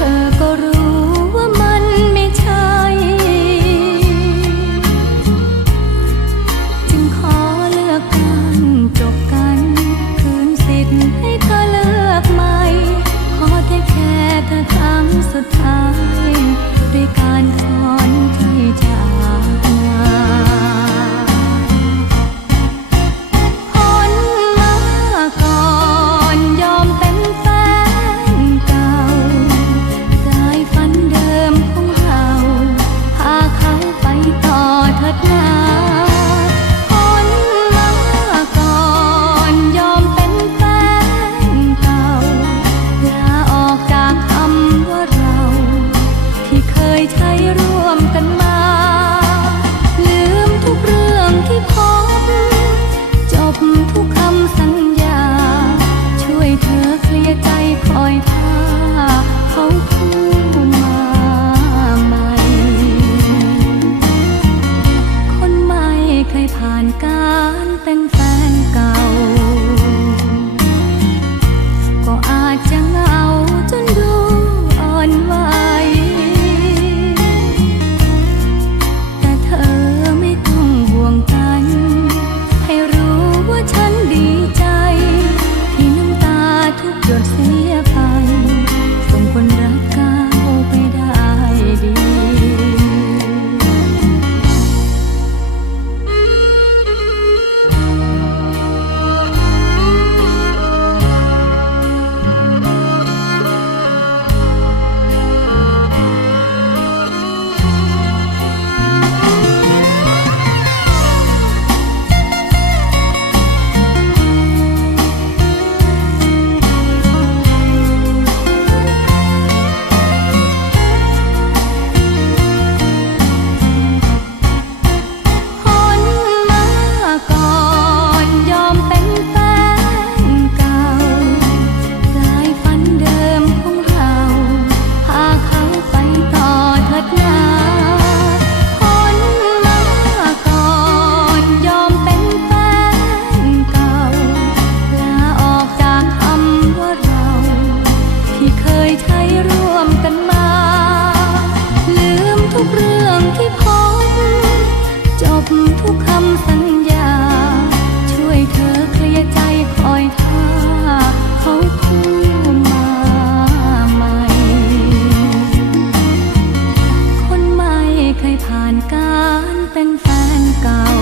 recorrer. วมกัน ผ่านการเป็นแฟนเก่า